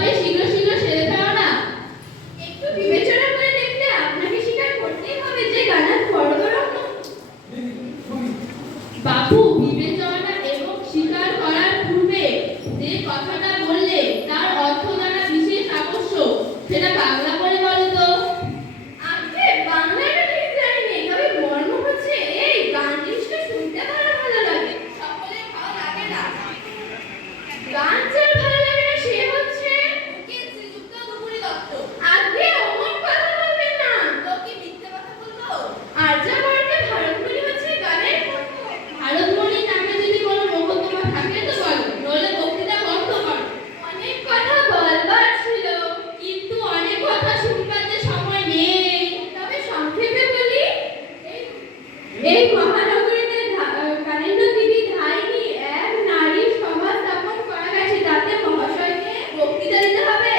তবে শীঘ্র শীঘ্র সেরে ফেলো না। একটু বিবেচনা করে দেখলে আপনাকে স্বীকার করতেই হবে যে গানার বড় বড় বাবু, বিবেচনা এবং স্বীকার করার পূর্বে যে কথাটা বললে তার অর্থ জানা বিশেষ আবশ্যক। সেটা বাংলা করে বলো তো। আগে বাংলাটা ঠিক জানি না, তবে মর্ম হচ্ছে এই গান জিনিসটা শুনতে ভালো লাগে, সকলের ভালো লাগে না। গান যার ভালো লাগে না সে হচ্ছে শ্রীযুক্ত দুপুরি দত্ত। আগে অমন কথা বলবেন না, তো কি মিথ্যে কথা বলবো? আর্যাবর্তে ভারতমণি হচ্ছে গানের ভারতমণির নামে যদি কোনো মোকদ্দমা থাকে তো বলো, নইলে বক্তৃতা বন্ধ করো। অনেক কথা বলবার ছিল, কিন্তু অনেক কথা শুনবার যে সময় নেই। তবে সংক্ষেপে বলি, এই মহানগরীতে কালিন্দ টিভি ধাইনি এক নারী সমাজ স্থাপন করা গেছে, তাতে মহাশয়কে বক্তৃতা দিতে হবে।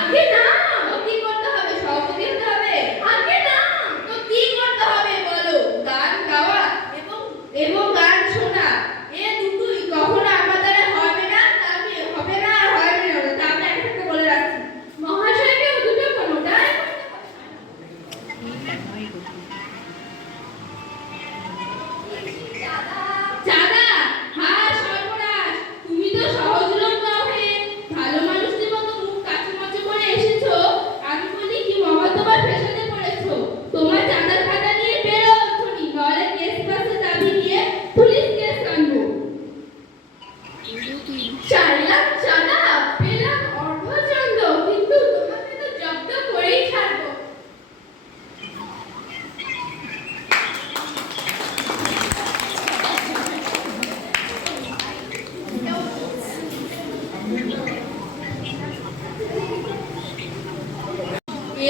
আগে না, তো কি করতে হবে? সভাপতি হতে হবে। আগে না, তো কি করতে হবে বলো? গান গাওয়া এবং গান শোনা, এ দুটোই কখনো আমার দ্বারা হবে না, তবে হবে না আর হবে না, তা আমি একসাথে বলে রাখছি। মহাশয়কে দুটো কোনোটাই চাঁদা। হ্যাঁ সর্বনাশ, তুমি তো সহজলোক নহে, ভালো মানুষদের মতো মুখ কাচুমাচু করে এসেছো। আমি বলি কি বাবা, তোমার ফ্যাশনে পড়েছো? তোমার চাঁদার খাতা নিয়ে বেরো এক্ষুনি, নইলে কেস বাসে চাবি নিয়ে পুলিশ কেস আনবো। 4 লাখ চাঁদা পেলাম অর্ধচন্দ্র, কিন্তু তোমাকে তো জব্দ করেই ছাড়বো।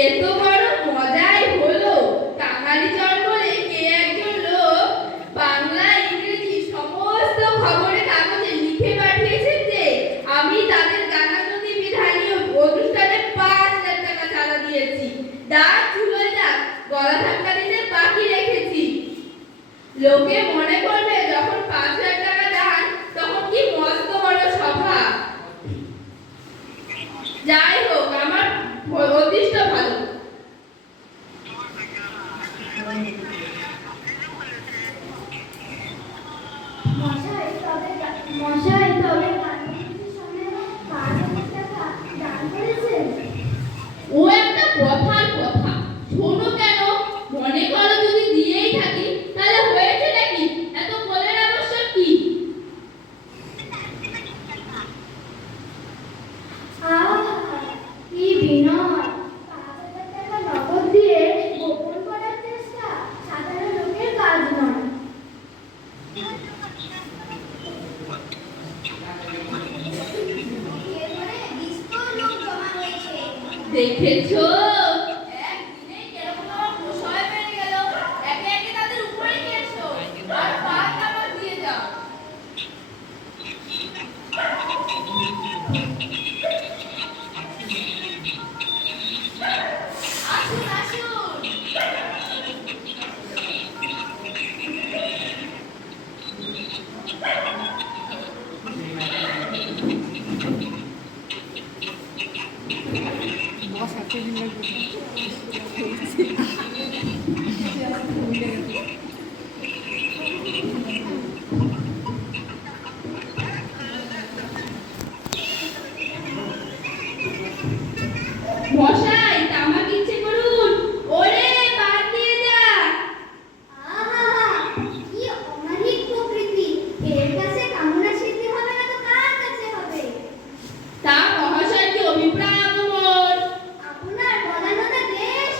এ তো বড় মজাই হলো। টাঙ্গালি জঙ্গলে কে একজন লোক বাংলা ইংরেজি সমস্ত খবরের কাগজে লিখে পাঠিয়েছেন যে আমি তাদের গানানন্দী বিধানী অনুষ্ঠানে 5 লাখ টাকা চাঁদা দিয়েছি। দাঁত ঝুলোয় যাক, গলা ধাক্কা দিতে বাকি রেখেছি। লোকে মনে করবে যখন 5 লাখ টাকা দেন তখন কি মস্ত বড় সভা। যাই হোক, আমার অদৃষ্ট ভালো। মশাই তবে গান্ধীজির সময় 5,000 টাকা দান করেছেন। ও একটা কথার কথা, শোনো কেন? মনে করো যদি দিয়েই থাকি তাহলে হয়েছে নাকি? এত বলার আবশ্যক কি? কি বিনয়! 5,000 টাকা নগদ দিয়ে গোপন করার চেষ্টা সাধারণ লোকের কাজ নয়। দেখেছো একদিনেই কেরকম আমার প্রশ্রয় পেয়ে গেল। একে একে তাদের উপরে গিয়েছো আর পাঁচ আবার দিয়ে যাও। আসুন আসুন। মশাই তামাক ইচ্ছে করুন, ওরে বাদ দিয়ে যা। কি অমানিক প্রকৃতি! এর কাছে কামনা সিদ্ধি হবে না তো কার কাছে হবে? তা মহাশয় কি অভিপ্রায় আমার? আপনার বলানোটা বেশ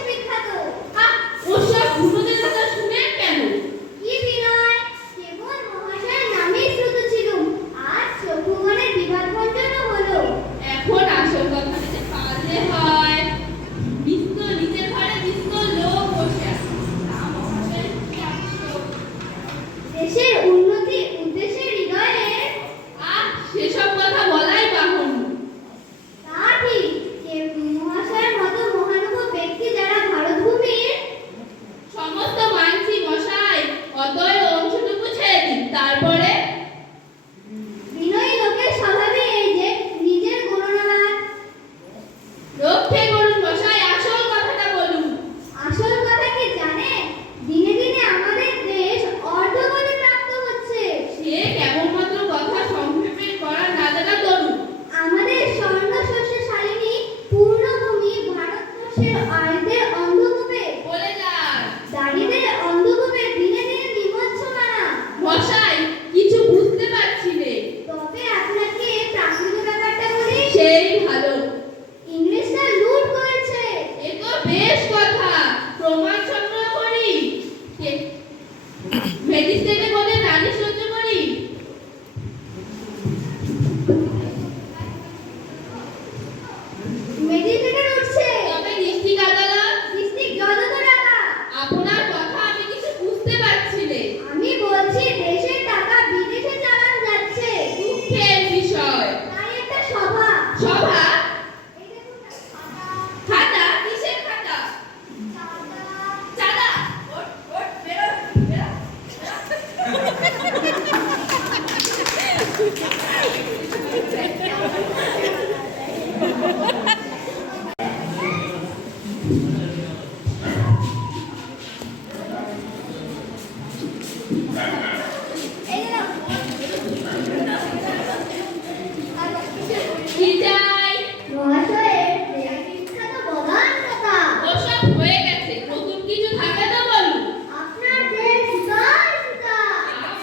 কি চাই? মহাশয়ের দেয়া শিক্ষা তো প্রধান কথা। ওসব হয়ে গেছে, নতুন কিছু থাকে তো বলুন। আপনার দেশ সুতার সুতা।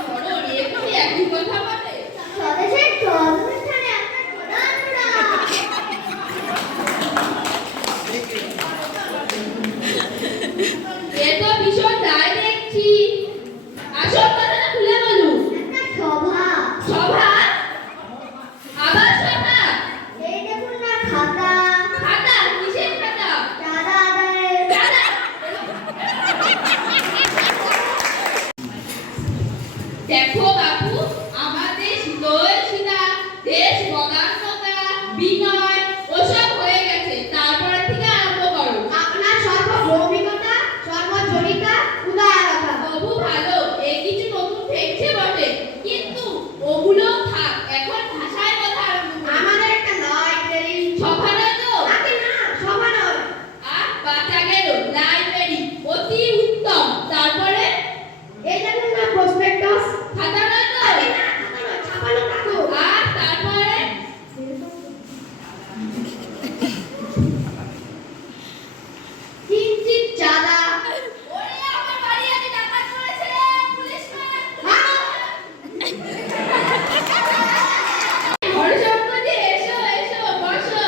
বড় রেখে একই কথা বলে। স্বদেশের অনুষ্ঠানে আপনার প্রধান প্রধান। এ তো ভীষণ দায় দেখছি। আসল কথাটা খুলে বলুন। একটা সভা। সভা? আবার সভা? এই দেখুন না খাতা। খাতা? কিসের খাতা? চাঁদা আদায়ের। দাদা, দেখো বাবু, আমাদের শীতলশীলা, দেশ বদান্যতা, বিনয় ওসব হয়ে গেছে, তারপরে থেকে আরম্ভ করো। আপনার সর্বভৌমিকতা, সর্বজনিতা, উদারতা। তবু ভালো, এই কিছু নতুন ঠেকছে বটে, কিন্তু ওগুলো থাক, এখন ভাষায় কথা আরম্ভ করো। আমাদের একটা লাইব্রেরি। সভা নয় তো? আগে না, সভা নয়। আর বাঁচা গেল, লাইব্রেরি, অতি উত্তম। তারপরে এই দেখুন না প্রসপেক্টাস। খাতা নয় তো? আগে না, খাতা নয়, ছাপানো কাগজ। আর তারপরে কিঞ্চিত চাঁদা। ওরে আমার বাড়ি আগে ডাকাত করেছে রে, পুলিশ হরিশঙ্করজি, এসো এসো, বসো।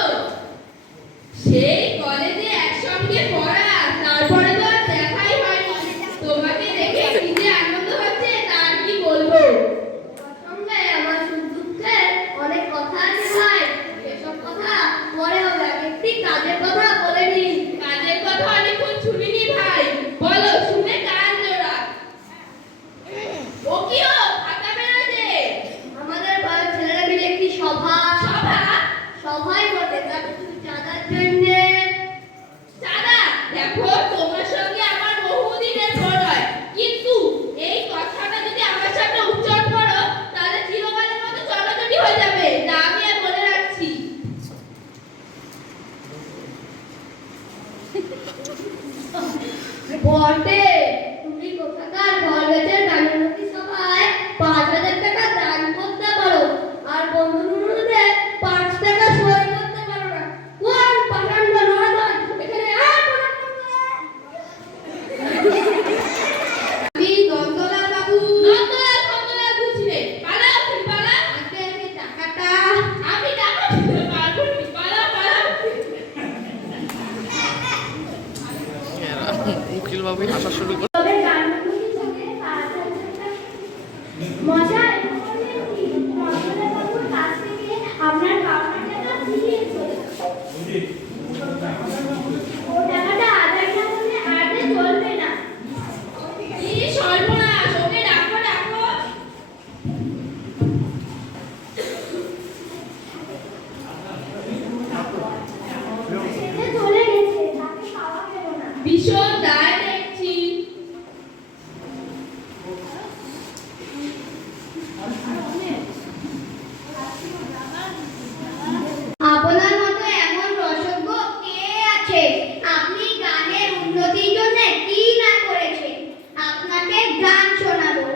সেই কলেজে একসঙ্গে পড়া, তারপরে তো আর দেখাই হয়নি। তোমাকে দেখে কি যে আনন্দ হচ্ছে তার কি বলবো। সঙ্গে আমার সুখ দুঃখের অনেক কথা আছে ভাই। এসব কথা পরে হবে, আগে একটি কাজের কথা বলে নিই। কাজের কথা অনেকক্ষণ শুনিনি ভাই, বলো, শুনে কান জোড়া। ও কি ও, খাতা বেরোছে। আমাদের পাড়ার ছেলেরা মিলে একটি সভা। সভা? সভাই বটে, তাতে শুধু চাঁদার জন্যে। দাদা, দেখো, তোমার সঙ্গে আমার বহুদিনের পরিচয়, কিন্তু এই কথাটা যদি আমার সামনে উচ্চারণ করো তাহলে চিরকালের মতো চটাচটি হয়ে যাবে, তা আমি আর বলে রাখছি। বটে, তুমি কোথাকার গর্বের গানের সভায় 5,000 টাকা দান করতে পারো, আর বন্ধুদের 5 টাকা সই করতে পারো না। কোন পাষাণ্ড নয় এখানে আর মনে পড়বে? আমি নন্দলাল বাবু। নন্দলাল ফন্দলাল বুঝি নে, পালাও তুমি পালাও। আগে এই টাকাটা। আমি টাকা দিতে পারবো না, পালাও পালাও। উকিল বাবুই হাসা শুরু করে। তবে গানগুলির সঙ্গে 5,000 টাকা মজা এলো বলেন কি? নন্দলাল বাবুর কাছ থেকে আপনার পাওনা টাকা দিয়েছে। ও টাকাটা আদায় না করলে আর যে চলবে না। কি সর্বনাশ, ওকে ডাকো ডাকো। সে চলে গেছে, তাকে পাওয়া গেল না। ভীষণ দায় দেখছি। আপনার মতো এমন রসজ্ঞ কে আছে? আপনি গানের উন্নতির জন্য কি না করেছেন? আপনাকে গান শোনাবো।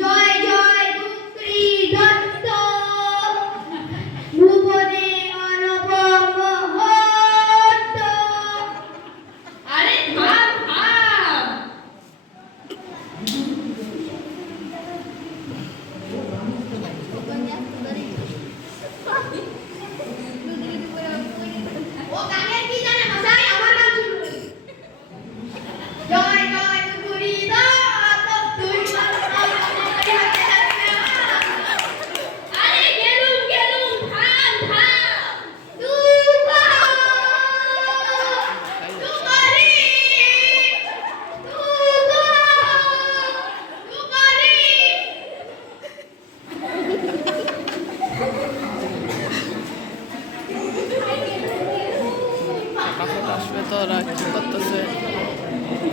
জয় জয় দুত্রী দত্ত, ভুবনে অনুপম মহত্ব। আরে থাম থাম। ও গানের কি জানে মশাই? আমার গান শুনুন। জয় জয় দুত্রী দত্ত, তুই আরে গেলুম গেলুম, থাম থাম। কখন আসবে তো ওরা কি করতেছে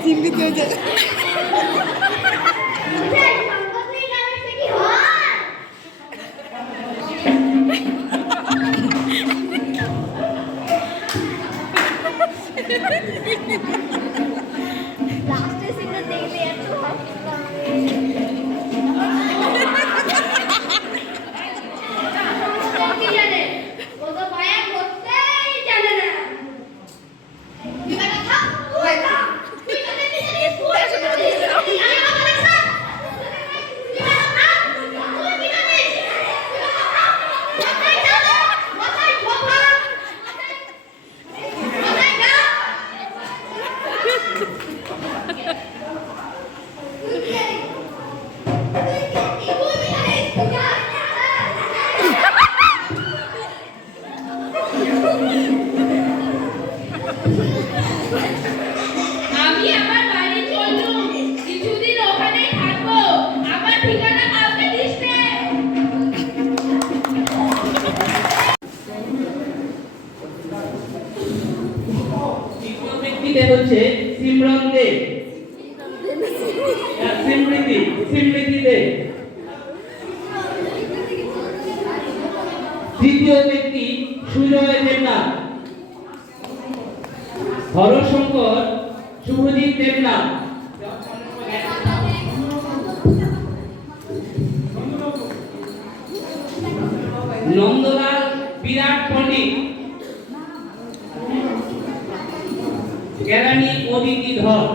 চিমড়িতে যায়। কি হয়? লাস্টের সিনটা দেখলে এত হাসি কি জানে ও তো মায়া করতেই জানে না তুই কথা থাক তুই কথা তুই কথা জানিস তুই আমি কথা দেখছ তুই কথা থাক তুই কি জানিস তুই কথা থাক মাথায় যাও মাথায় ঠোকা মাথায় যাও আমি আমার বাড়ি চললুম, কিছুদিন ওখানেই থাকবো। আমার ঠিকানা কাউকে দিস নে। তৃতীয় ব্যক্তিতে হচ্ছে সিমরন দে। সিমৃতি দে। তৃতীয় ব্যক্তি সুজয় দেবনাথ। হরশঙ্কর শুভজিৎ দেবনাথ। নন্দলাল বিরাট পণ্ডিত। কেরানি অদিতি ধর।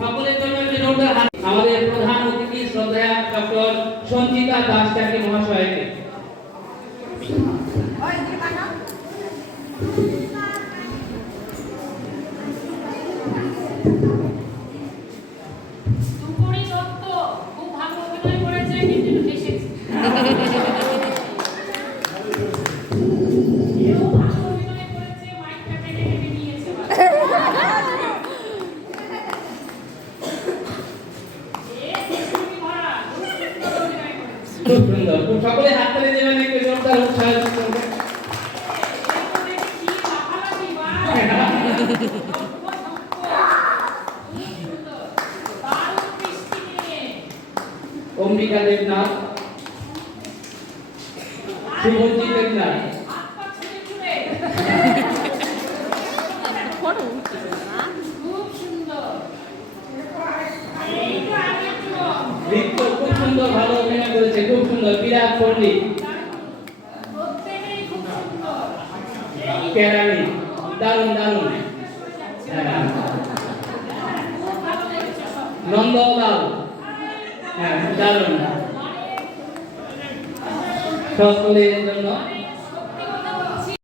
সকলের জন্য একটি জোরদার হাত। আমাদের প্রধান অতিথি শ্রদ্ধেয় ডক্টর সঞ্চিতা দাস চাকরি মহাশয়কে। দুপুরি দত্ত খুব ভালো অভিনয় করেছে কিন্তু এসেছে এও ভালো অভিনয় করেছে মাইকটা টেনে টেনে নিয়েছে খুব সুন্দর। খুব সকলে হাততালি দেবেন একটু জোরদার উৎসাহ করবেন। অম্বিকা দেবনাথ, শুভজিৎ দেবনাথ। নৃত্য খুব সুন্দর, ভালো অভিনয় করেছে, খুব সুন্দর। বিরাট পণ্ডিত, কেরানি, দারুণ দারুণ। নন্দলাল, হ্যাঁ দারুণ। সকলের জন্য